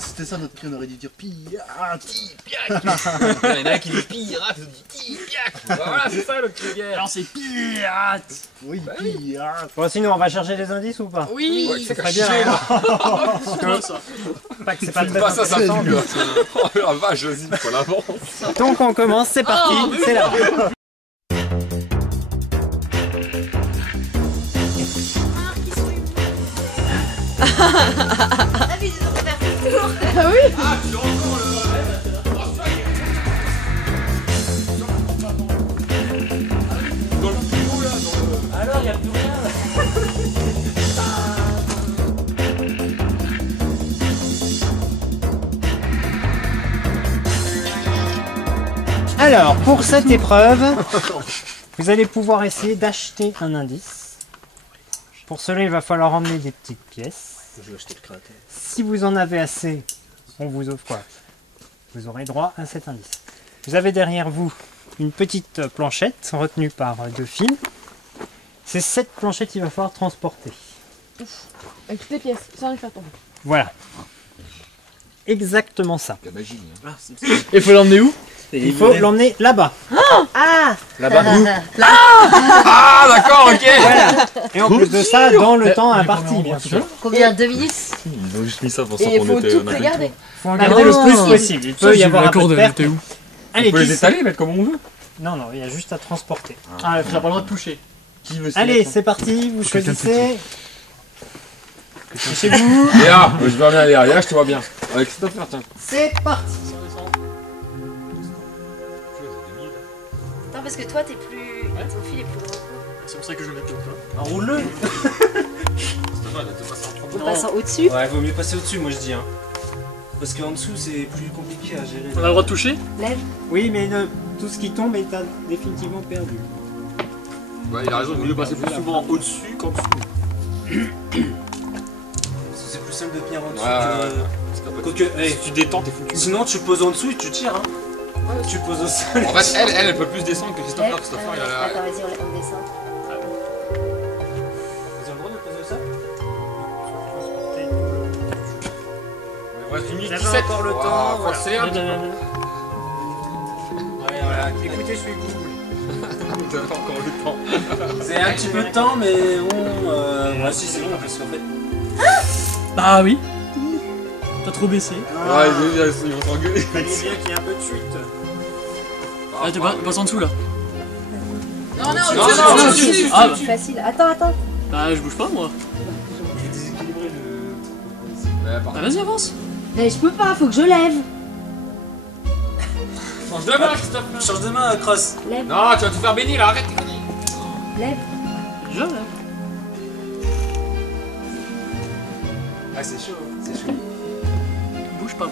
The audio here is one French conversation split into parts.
C'était ça notre cri, on aurait dû dire pirate. Il y en a qui dit pirate, d'autres disent piac. Voilà, c'est ça le cri bière. Alors c'est pirate. Oui, pirate. Bon, sinon, on va chercher des indices ou pas? Oui. Ouais, c'est Très bien. Pas que c'est pas très ça intéressant. pue. Oh la vache, vas-y, faut l'avance. Donc on commence, c'est parti, c'est là. Ah oui, ils ont fait faire ce tour. Ah oui. Ah, tu l'as encore le... Dans le frigo là, dans le... Alors, il n'y a plus rien. Alors, pour cette épreuve, vous allez pouvoir essayer d'acheter un indice. Pour cela, il va falloir emmener des petites pièces. Je vais acheter le cratère. Si vous en avez assez, on vous offre quoi? Vous aurez droit à cet indice. Vous avez derrière vous une petite planchette retenue par deux fils. C'est cette planchette qu'il va falloir transporter. Avec toutes les pièces, sans les faire tomber. Voilà. Exactement ça. La magie. Ah, c'est Il faut l'emmener où? Il faut l'emmener là-bas. Ah. Là-bas où? Ah d'accord, ok. Voilà. Et en plus de ça, dans le temps imparti, bien sûr. Combien? 2 minutes? Ils ont juste mis ça pour Et il faut tout regarder. Il faut en garder le plus possible. Il peut y avoir un peu de perte. On Allez, peut les qui- étaler, mettre comme on veut. Non, non, il y a juste à transporter. Ah, tu n'as pas le droit de toucher. Qui veut Allez, c'est parti, vous choisissez. Chez vous. Léa, je vois bien Léa, je te vois bien. Avec Christopher, tiens. C'est parti. Attends, parce que toi, t'es plus. Ton fil est plus gros. C'est pour ça que je le mets au Roule-le. On passe en au-dessus. Ouais, vaut mieux passer au-dessus, moi je dis. Hein. Parce qu'en dessous, c'est plus compliqué à gérer. On a le droit de toucher? Lève. Oui, mais tout ce qui tombe est définitivement perdu. Ouais, il a raison, il vaut mieux passer plus souvent au-dessus qu'en dessous. C'est plus simple de tenir en dessous Ouais, que. Quoique, hey, Si tu détends, t'es foutu. sinon tu poses en dessous et tu tires. Hein. Tu poses au sol. En fait, elle peut plus descendre que Christopher. Lève. Christopher, il a la... Attends, vas-y, on descend. Vous avez le droit de poser au sol? Ouais, 10 minutes Vous avez 17. encore le Wow, temps, faut voilà. accélérer un petit Ouais, voilà. Écoutez, celui que vous voulez. peu. Vous avez encore le temps. C'est un petit peu de temps, mais bon. Ouais, si, c'est bon parce qu'en fait. Bah oui. T'as trop baissé. Ouais, ils vont s'engueuler. Fallait bien qu'il y ait un peu de chute. Ah, t'es pas en dessous là. Non, non, Non, non, au-dessus. Ah, bah. Facile. Attends. Bah, je bouge pas moi. Il est déséquilibré le. Ouais, par Bah, vas-y, avance. Mais je peux pas, faut que je lève. Change de main, Christopher. Change de main, Cross. Lève. Non, tu vas te faire bénir là, arrête tes conneries. Lève. Je lève. Ah, c'est chaud, hein, c'est chaud. Bouge pas.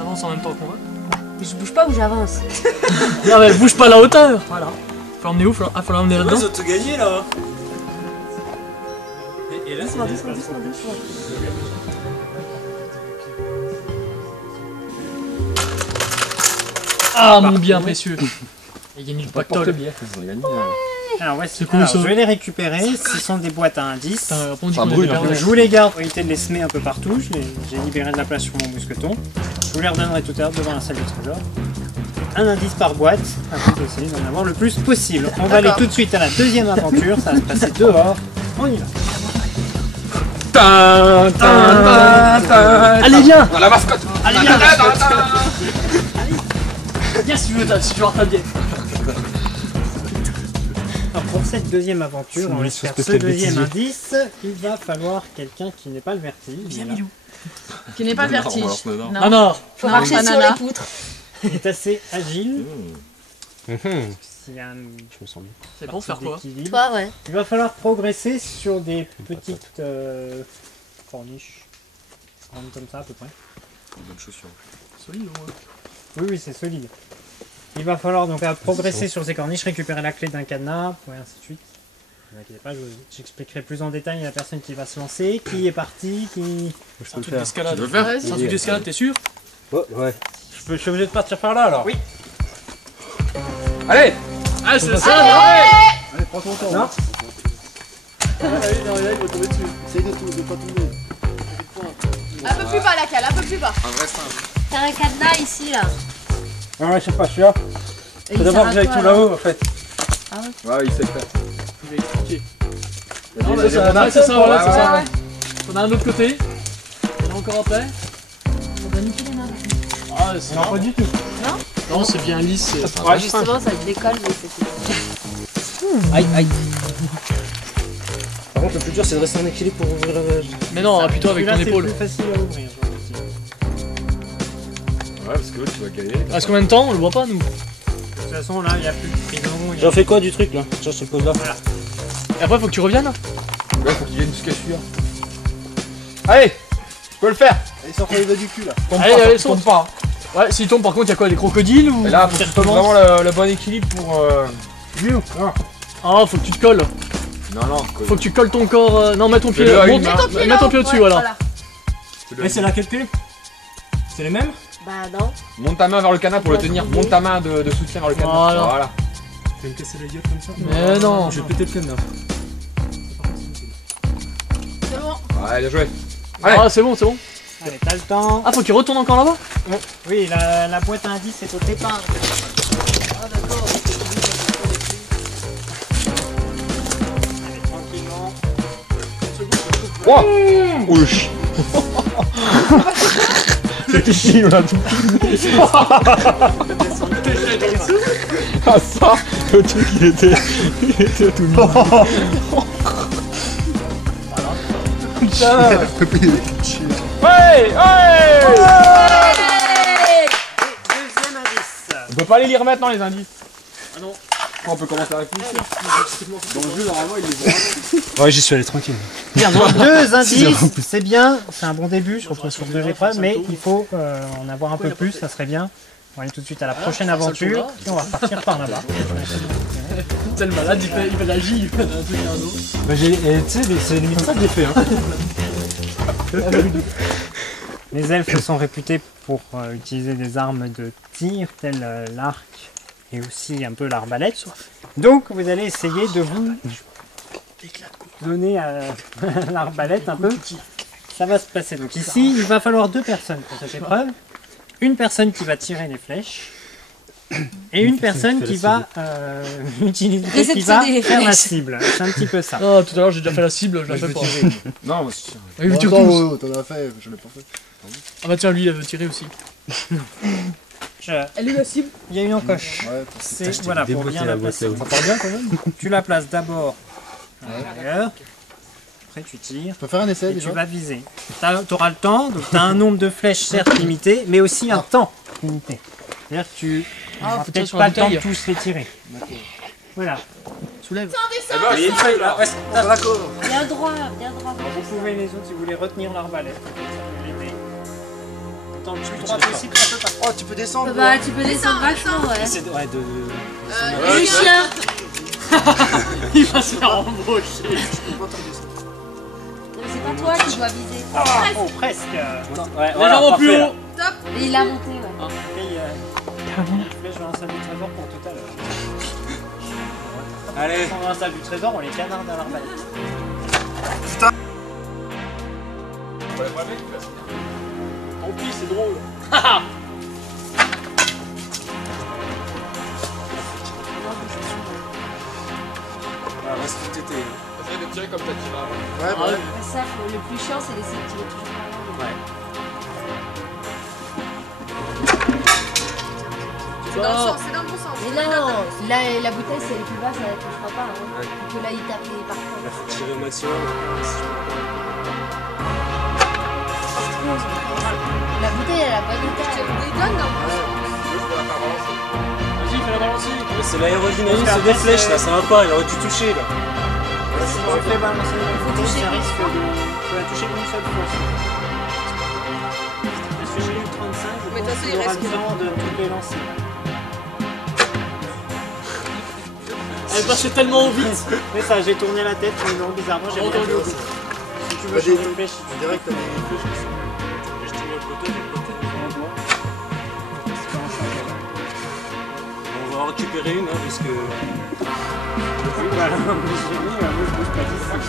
Avance en même temps qu'on va. Je bouge pas ou j'avance. Non, mais bouge pas à la hauteur. Voilà. Faut l'emmener où? Faut l'emmener Ouais, là-dedans. ils ont tout gagné là. Et là, Doucement. Ah, mon bien précieux. Il gagne le pactole. Alors, ouais, C'est cool, alors, ça. je vais les récupérer. Ce sont des boîtes à indices. Putain, on dit Ça qu'on brûle, avait hein. perdu. Je vous les garde pour éviter de les semer un peu partout. J'ai libéré de la place sur mon mousqueton. Je vous les redonnerai tout à l'heure devant la salle de trésor. Un indice par boîte, afin d'essayer d'en avoir le plus possible. On va aller tout de suite à la deuxième aventure. Ça va se passer dehors. On y va. Allez, viens. La mascotte. Allez, viens. Viens si tu veux voir ta bière. Alors, pour cette deuxième aventure, on va faire ce deuxième indice. Il va falloir quelqu'un qui n'ait pas le vertige. Voilà. Qui n'est pas le vertige. Non. Non, non. Faut marcher sur les poutres. Il est assez agile. Il y a un C'est pour faire quoi? équilibre. Toi, ouais. Il va falloir progresser sur des petites corniches. Comme ça à peu près. Bonne chaussure. Solide au moins. Oui, c'est solide. Il va falloir donc progresser sur ces corniches, récupérer la clé d'un cadenas, et ainsi de suite. Ne vous inquiétez pas, j'expliquerai plus en détail la personne qui va se lancer, qui est parti, qui... C'est un truc d'escalade. Tu veux le faire? Ouais, c'est un truc d'escalade, t'es sûr? Ouais. Je suis obligé de partir par là alors. Oui. Allez. Ah, c'est ça, Allez, prends ton temps. Non. Allez, non, là, il va tomber dessus. Essaye de pas tomber. Un peu plus bas la cale, un peu plus bas. Un vrai singe. T'as un cadenas ici là. Ah ouais, je sais pas, celui-là. Et Faut d'abord que j'aille tout là-haut en fait. Ouais, il sait le faire. Je vais expliquer. Il y a Non, des- mais des bonhommes. c'est ça, voilà, c'est Ouais, ça. ouais. On a un autre côté. On a encore après. On va niquer les mains. Ah, c'est Non, pas du tout. Non, c'est bien lisse. Ouais, Justement, ça te décolle, mais c'est tout. Aïe, aïe. Par contre, le plus dur, c'est de rester en équilibre pour ouvrir la vage. Mais non, appuie-toi avec ton Celui-là, épaule. C'est plus facile à ouvrir. Ouais, parce que l'autre, tu vas galérer. Reste combien de temps? On le voit pas, nous. De toute façon, là, il n'y a plus de prison. J'en fais quoi du truc là? Tiens, je te le pose là. Et après, faut que tu reviennes. Ouais, faut qu'il vienne jusqu'à celui-là. Allez, je peux le faire. Allez, sortez les doigts du cul là. Tombe Allez, pas, allez, tombe saute. pas. Ouais, s'il tombe, par contre, y'a quoi? Des crocodiles ou. Et là, faut que tu trouves vraiment le bon équilibre pour. Ah, faut que tu te colles. Non, non, Faut que tu colles ton corps. Non, mets ton pied. Fais-le à une Monte, main. mets ton pied au-dessus, voilà. Mais c'est laquelle pied? C'est les mêmes? Bah non. Monte ta main vers le canard pour le tenir. Monte ta main de soutien vers le canard. Voilà. Voilà. Tu vas me casser la gueule comme ça? Mais non. Je vais péter le canard. C'est bon. Ouais, bien joué. Allez. Ah, c'est bon, c'est bon. Allez, t'as le temps. Ah, faut qu'il retourne encore là-bas? Oui, la boîte à indice est au départ. Ah d'accord. Allez, tranquillement. Oh Ouch. C'était chiant là tout. Ah ça, le truc il était tout mignon. Putain. Ouais, ouais. Deuxième indice. On peut pas les lire maintenant les indices. Ah non. On peut commencer à réfléchir. Dans le jeu, normalement, il les a. Ouais, j'y suis allé tranquille. Bien, donc, deux indices, c'est bien, c'est un bon début, je trouve, sur deux épreuves, mais il faut en avoir un peu plus, ça serait bien. On va aller tout de suite à la prochaine aventure, et on va repartir par là-bas. C'est le malade, il fait la J, il fait un truc et un autre. Bah, tu sais, c'est limite ça que j'ai fait. Hein. Les elfes sont réputés pour utiliser des armes de tir, telles l'arc et aussi un peu l'arbalète. Donc vous allez essayer de vous donner l'arbalète un peu. Ça va se passer. Donc ici, il va falloir deux personnes pour cette épreuve. Une personne qui va tirer les flèches et une personne qui va utiliser, qui va Réceptionner les faire la flèches. cible. C'est un petit peu ça. Ah, tout à l'heure, j'ai déjà fait la cible, je la fais pas. Non, moi c'est Oui, mais tu Attends, tous. t'en as fait, je l'ai pas fait. Ah bah tiens, lui, il veut tirer aussi. Elle est la cible. Il y a une encoche. Ouais, C'est voilà pour bien la placer. ça part bien quand même. Tu la places d'abord à l'intérieur. Après tu tires. Je peux faire un essai Et déjà. tu vas viser. Tu auras le temps, donc tu as un nombre de flèches certes limité, mais aussi un temps limité. C'est-à-dire que tu n'auras faut tirer peut-être sur pas la le temps de bouteille. tous les tirer. Voilà. Soulève. Il y a une feuille là, reste. Bien droit, bien droit. Vous pouvez les autres si vous voulez retenir l'arbalète. Ça peut l'aider. Autant le plus droit possible, ça peut pas. Oh, tu peux descendre. Bah tu peux descendre vachement, ouais. C'est ouais, Et les chiens. Il va se faire embaucher. Non, mais c'est pas toi qui dois viser. Oh, presque. Ouais, Les jambes au plus haut. Et il a monté, ouais. Je vais en salle du trésor pour tout à l'heure. Allez. Dans la salle du trésor, on les canarde à l'arbalète. Tant pis, c'est drôle. Reste tout été. Essaye de tirer comme t'as tiré avant. Ouais, bah ouais. Mais ça, le plus chiant, c'est d'essayer de tirer toujours par là. C'est dans le sens, c'est dans le bon sens. Mais non, là, la bouteille, si elle est plus basse, elle ne touchera pas. Hein. Donc là, il tape les parfums. Il faut tirer au maximum. La bouteille, elle a pas de taille. Vas-y, fais la balancer. C'est l'aérodynamisme, c'est des flèches là, ça va pas, il aurait dû toucher là. Si tu fais balancer la bouteille, toucher ça une risque fois. de... Tu vas toucher une seule fois. Parce que j'ai eu 35, Mais de toute façon, il il aura reste le temps de toutes les lancer. Elle passait tellement vite. Mais ça, j'ai tourné la tête, mais non, bizarrement, j'ai rien vu aussi. Si tu veux Vas-y, changer une flèche, Je dirais que t'as des flèches qui sont. Je t'ai mis au côté, on va en récupérer une, hein, parce que. voilà, j'ai mis, moi je bouge pas d'ici.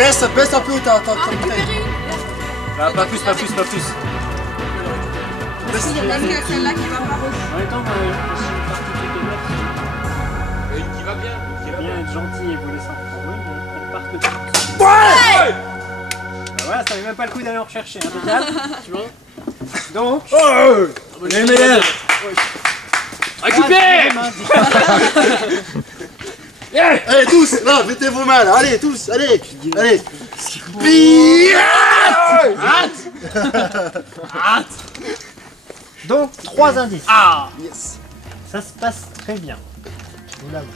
Baisse un peu ta Ah, bouteille. récupérer une. Ah, pas plus, pas plus, pas plus. Parce qu'il y en a une celle-là qui va pas. En même temps, si vous participez de mettre, Qui va bien. Qui va bien bien. être gentil et vous laisser un peu bruit, mais elles partent toutes. Ouais. Bah voilà, ça avait même pas le coup d'aller en rechercher, impeccable. Tu vois? Donc, Les médailles. Récupère! Allez tous, là, mettez-vous mal. Allez tous, allez. Allez. donc 3 indices. Ah! Yes. Ça se passe très bien. Je vous l'avoue.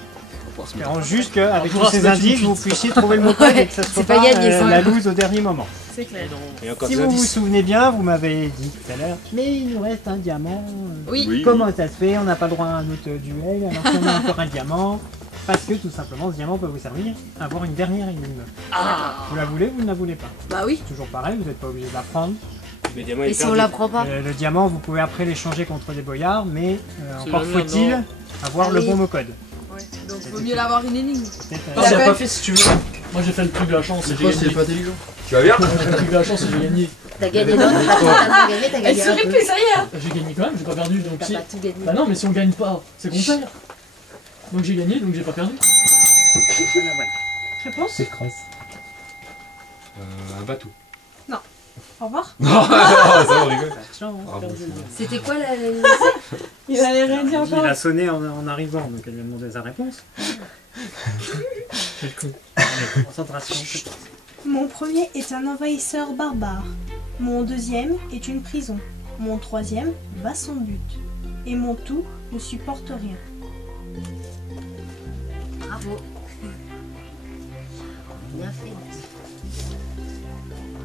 Espérons juste On qu'avec pourra tous se ces mettre une indices, vous cuite. puissiez trouver le mot code et que ça soit c'est pas gagné, ça. la loose au dernier moment. C'est clair. Si vous vous souvenez bien, vous m'avez dit tout à l'heure, mais il nous reste un diamant. Oui. Comment ça se fait? On n'a pas le droit à un autre duel alors qu'on a encore un diamant. Parce que tout simplement, ce diamant peut vous servir à avoir une dernière énigme. Vous la voulez ou vous ne la voulez pas? Bah oui. Toujours pareil, vous n'êtes pas obligé de la prendre. Mais diamant Et est si on perdu. la prend pas? Le diamant, vous pouvez après l'échanger contre des boyards, mais C'est encore la merde, faut-il non. avoir Ah le oui. bon mot code. Ouais. Donc vaut mieux l'avoir une énigme. Peut-être, Non, Il j'ai appelle- pas fait si tu veux. Moi j'ai fait le truc de la chance et j'ai gagné. pas intelligent. Tu vas bien? J'ai fait le truc de la chance et j'ai gagné. T'as gagné, non? T'as pas gagné, t'as Elle gagné se un peu. répète, ça y est. J'ai gagné quand même, j'ai pas perdu. Donc T'as si. pas tout gagné. Bah non, mais si on gagne pas, c'est qu'on perd. Donc j'ai gagné, donc j'ai pas perdu. voilà, voilà. Réponse. C'est cross. Un bateau. Au revoir. Ça on rigole. C'était quoi la... Il allait rien dire Il encore. a sonné en arrivant, donc elle lui a demandé sa réponse. Allez, concentration. c'est parti. Mon premier est un envahisseur barbare. Mon deuxième est une prison. Mon troisième va sans but. Et mon tout ne supporte rien. Bravo. Bien fait.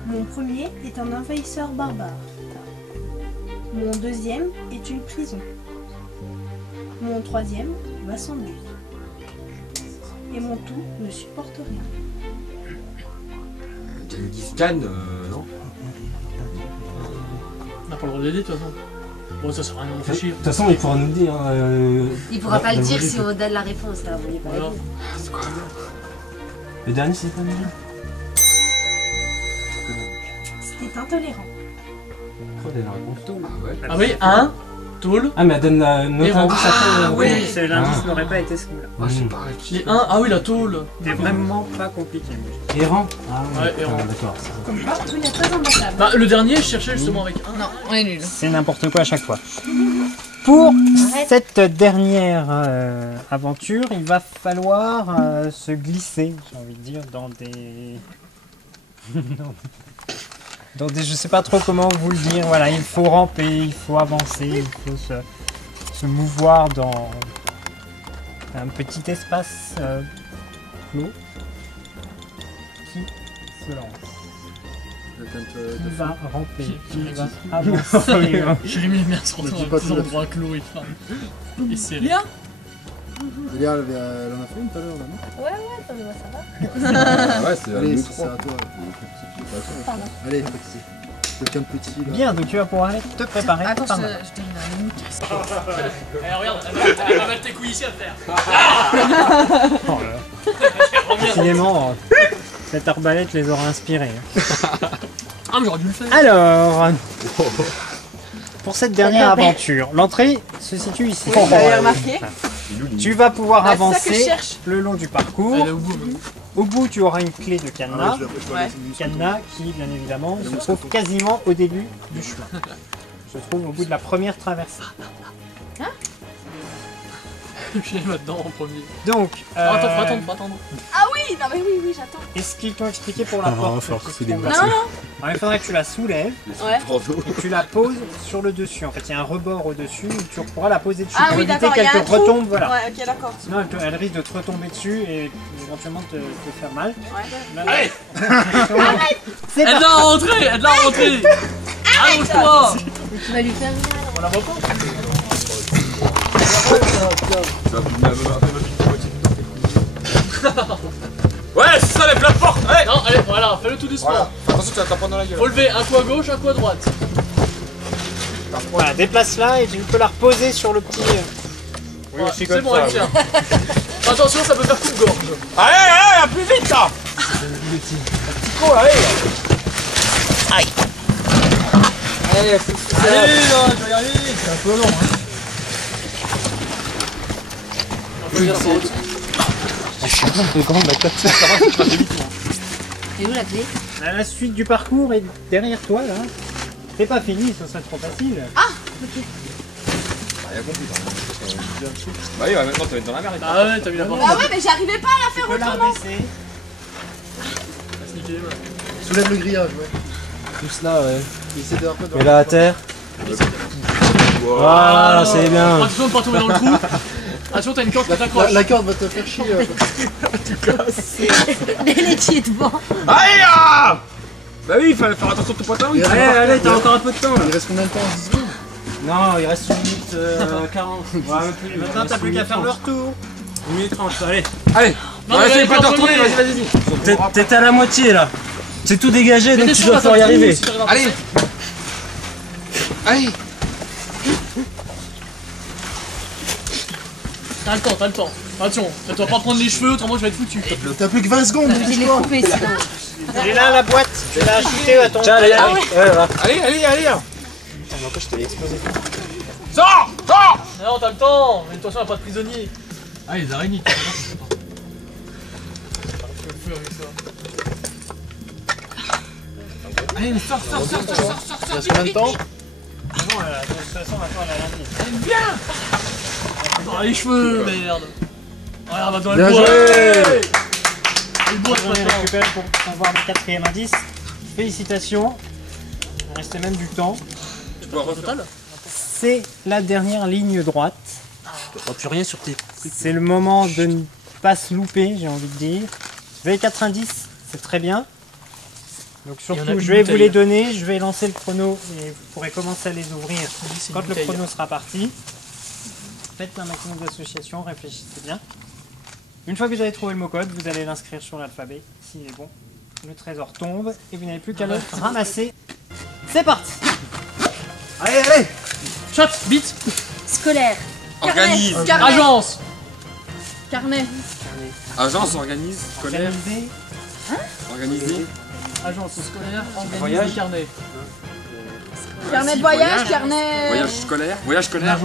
Mon premier est un envahisseur barbare. Mon deuxième est une prison. Mon troisième va sans but. Et mon tout ne supporte rien. Gengis Khan, non? On n'a pas le droit de l'aider de toute façon. Bon, ça sert à rien de De réfléchir. toute façon, il pourra nous le dire. Il pourra pas le la dire volée, si on donne la réponse, là, vous voulez pas Voilà. l'aider. Le dernier, c'est pas nous. C'était intolérant. Pourquoi elle a la réponse? Ah ouais. Ah oui, un, tôle, Ah, mais elle donne notre Errant. indice après. oui. Oui, l'indice n'aurait pas été ce coup-là. Ah, c'est pareil. les un, ah oui, la tôle. C'était vraiment pas compliqué. Errant. Ah, Ouais, errant. D'accord. Comme quoi, tout n'est pas imbattable. Bah, le dernier, je cherchais justement avec un. Non, on est nul. C'est n'importe quoi à chaque fois. Pour cette dernière aventure, il va falloir se glisser, j'ai envie de dire, dans des... dans des... Je sais pas trop comment vous le dire. Voilà, il faut ramper, il faut avancer, il faut se mouvoir dans un petit espace clos qui se lance. Qui va ramper, qui va avancer. J'ai mis les merdes sur Ne toi, dis un pas petit tout endroit clos et ferme. Et serré. Bien. Elle en a fait une tout à l'heure, là, non? Attends, mais moi, ça va. Ah ouais, c'est Allez, nous c'est trois. à toi. Allez, quelqu'un de petit, là. Bien, donc tu vas pouvoir aller te préparer. Attends, par je là. te donne un minute. Eh, regarde, elle va mettre tes couilles ici à terre. Décidément, cette arbalète les aura inspirés. Ah, mais j'aurais dû le faire. Alors, pour cette dernière aventure, l'entrée se situe ici. Vous avez remarqué? Tu vas pouvoir Bah, c'est ça que je avancer cherche. le long du parcours. Elle est au bout. Au bout, tu auras une clé de cadenas. je vais Ouais. Une cadenas qui, bien évidemment, se trouve quasiment au début du chemin. Se trouve au bout de la première traversée. Je l'ai là-dedans en premier. Donc, Attends, faut attendre. Oui, non mais oui, j'attends. est-ce qu'ils t'ont expliqué pour la porte faut que repousser tu les tombes bras. là? Non, Alors, il faudrait que tu la soulèves Ouais. et tu la poses sur le dessus. En fait, il y a un rebord au-dessus où tu pourras la poser dessus Ah pour oui, éviter d'accord, il y qu'elle a un te trou. retombe. Voilà. Ouais, ok, d'accord. Sinon, elle risque de te retomber dessus et éventuellement te faire mal. Ouais. Là, Allez. C'est Elle parti. l'a rentré, elle l'a rentré. Allonge-toi. Mais tu vas lui faire mal. On la voit pas. Ouais, c'est ça, lève la porte! Allez! Non, allez, voilà, fais-le tout doucement. Voilà, fais attention, tu vas t'en prendre dans la gueule. Faut lever un coup à gauche, un coup à droite. Voilà, déplace-la et tu peux la reposer sur le petit. Oui, Ouais, aussi c'est comme bon, ça. elle tient. Attention, ça peut faire coupe-gorge. Allez, allez, plus vite là! petit. Tico, allez. Aïe. Allez, Allez, là, je vais y arriver. C'est un peu long, hein. Et où la clé? La suite du parcours est derrière toi là. C'est pas fini, ce serait trop facile. Ah, ok. Il a compris, bah oui, maintenant tu vas être dans la merde. Ah ouais, t'as mis la porte. Bah ouais, mais j'arrivais pas à la faire Tu peux la autrement. rebaisser. Soulève le grillage, ouais. Tous là, ouais. Essaie de un peu dans Et là à terre. Voilà, c'est bien. Attention de pas tomber dans le trou. Attention, t'as une corde qui t'accroche. la corde va te faire chier. Les laitiers devant. Allez là. Bah oui, il faut faire attention à ton poitin. Oui. Allez, allez, t'as encore un peu de temps là. Il reste combien de temps? 10 secondes? Non, il reste 1 minute 40. Ouais, même plus. Maintenant t'as plus qu'à faire le retour. 1 minute 30, allez. Allez. Non, Non, mais essaye allez, pas de t'es en retourner, premier. vas-y. T'es à la moitié là. C'est tout dégagé, donc tu dois pouvoir y arriver. Allez. Allez. T'as le temps, t'as le temps. Attention, tu dois pas prendre les cheveux, autrement je vais être foutu. T'as plus que 20 secondes, Je l'ai dépêche-toi. coupé sinon. Elle est là la boîte. Tu l'as acheté à ton. Tiens, allez, Ah ouais. ouais, va. Allez. Encore, je te l'ai explosé. Sors. Non, t'as le temps. Mais attention, y'a pas de prisonnier. Ah, les araignées. Le feu avec ça. Allez, mais sors. Il reste combien de temps? Bon, de toute façon maintenant elle a l'indice. Oh, les cheveux, merde. Regarde, va dans le Bien bois. joué. Le bois, J'en ai récupéré pour voir le 4e indice. Félicitations. Il restait même du temps. total. C'est la dernière ligne droite. Tu vois plus rien sur tes trucs. C'est le moment de ne pas se louper, j'ai envie de dire. Vous avez 4 indices, c'est très bien. Donc Il y en a surtout, une je vais vous bouteille. les donner, je vais lancer le chrono et vous pourrez commencer à les ouvrir C'est quand une le bouteille. chrono sera parti. Faites un maximum d'associations, réfléchissez bien. Une fois que vous avez trouvé le mot code, vous allez l'inscrire sur l'alphabet, s'il est bon. Le trésor tombe et vous n'avez plus qu'à le ramasser. C'est parti! Allez. Shot, vite. Scolaire. Organise. Carnet. Agence. Carnet. Agence, organise. Scolaire. Organisé. Organisé. Agence scolaire, Voyage. organise carnet. Carnet de voyage, carnet. Voyage scolaire. Voyage scolaire.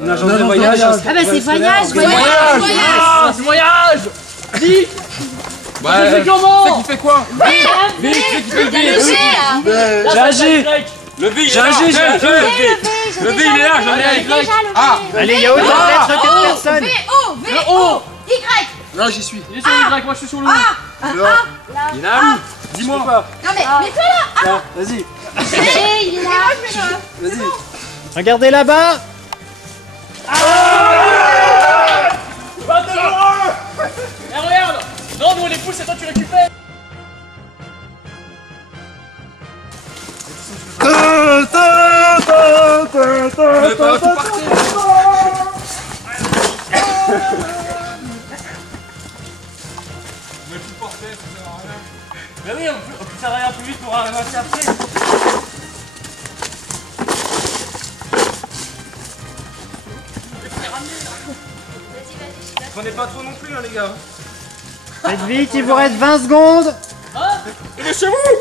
Une agence de voyage. Ah bah c'est voyage, voyage. Ah, c'est voyage. Vite. Ouais. Je fais comment? C'est qui fait quoi? Vite, c'est qui fait le Le vite. G, là. J'ai agi. Le V, il est J'ai là. agi, j'ai agi. Le V, il est là, j'en ai un. Déjà le Ah. Allez, il y a autant de lettres que de personnes! V-O, V-O, Y. Là, j'y suis. Il est sur le Y, moi je suis sur le O. Le A. Il y en a un. Dis-moi. Non mais mets-toi là. Vas-y, G, il est là. vas-y. Regardez là-bas! Eh, regarde. Non, nous on les pousse et toi tu récupères. Le pas tout partir. Mais tout porter, ça sert à rien. Bah oui, on ça va plus vite pour avancer après. Prenez pas trop non plus, hein, les gars. Faites vite, il vous reste 20 secondes! Il est chez vous.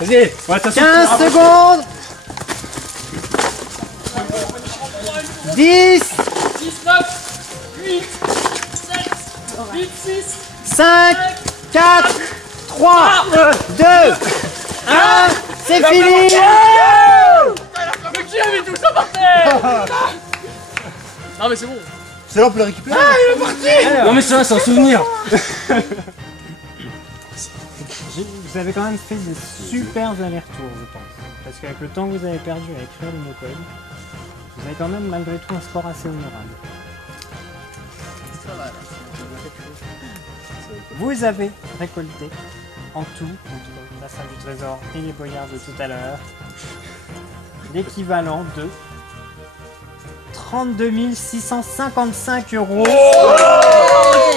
Vas-y! 15 secondes! 10, 19, 8, 7, 8, 6, 5, 4, 3, 2, 1, c'est fini! mais qui a mis tout ça par terre? Non mais c'est bon. C'est là, on peut le récupérer. Non, mais ça, c'est un souvenir. Vous avez quand même fait des super allers-retours, je pense. Parce qu'avec le temps que vous avez perdu à écrire le mot code, vous avez quand même malgré tout un score assez honorable. Vous avez récolté en tout, entre la salle du trésor et les boyards de tout à l'heure, l'équivalent de 32 655 €.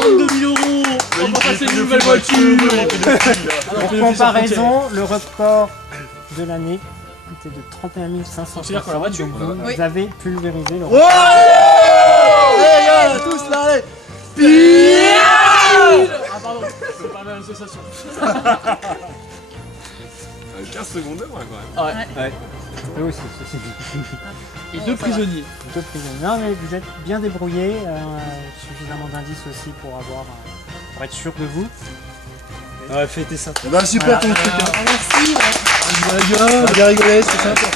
2000 €. On va passer une nouvelle voiture. Pour comparaison, le record de l'année était de 31 500 C'est-à-dire qu'on la voiture. Donc vous Oui. avez pulvérisé le Oh record. Allez, gars, tous là, allez. pardon, c'est pas la même association. 15 secondes d'œuvre quand même. Ouais. Eux aussi, ceci dit. Et 2 prisonniers. Deux prisonniers. Non, mais vous êtes bien débrouillés. Suffisamment d'indices aussi pour être sûr de vous. Ouais, fêtez ça. Eh ben, super ton truc. Hein. Merci, ouais. On a bien rigolé, c'est sympa.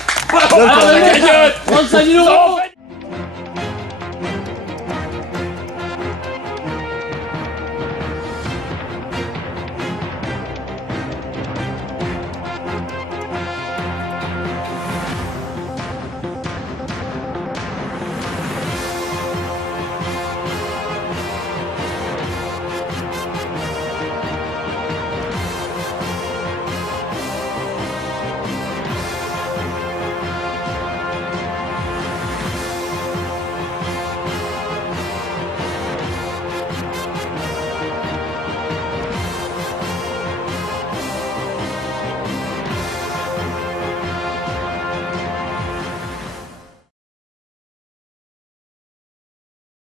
35 000 €.